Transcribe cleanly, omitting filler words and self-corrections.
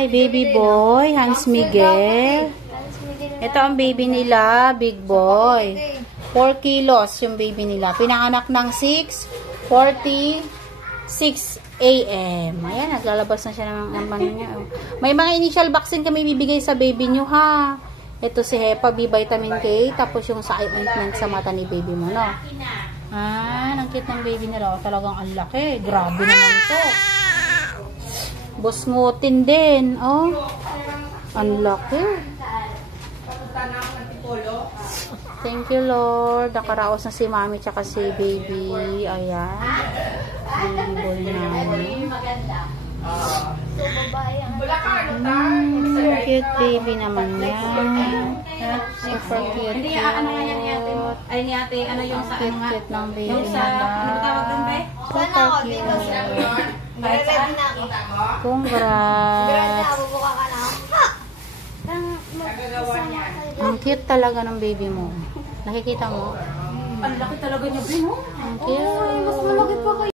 Ay, baby boy, Hans Miguel. Ito ang baby nila, big boy. 4 kilos yung baby nila. Pinanganak ng 6:46 a.m. Ayan, naglalabas na siya ng ano niya. May mga initial vaccine kami bibigay sa baby nyo, ha. Ito si Hepa, B vitamin K, tapos yung sa ointment sa mata ni baby mo, no? Ah, ang cute ng baby nila. Talagang ang laki. Grabe naman to. Busngutin din, oh. Ang laki. Thank you, Lord. Nakaraos na si mami tsaka si baby. Ayan. Baby boy namin. Cute baby naman yan. Super cute. Hindi, ano nga yan ni ate? Ay, ni ate, ano yung sa ano nga? Cute ng baby Yung sa, ano tawag doon ba? Super cute. Kahit saan? Congrats. Ang cute talaga ng baby mo. Nakikita mo? Ang laki talaga niya, Bino. Ang cute. Mas malaki pa kayo.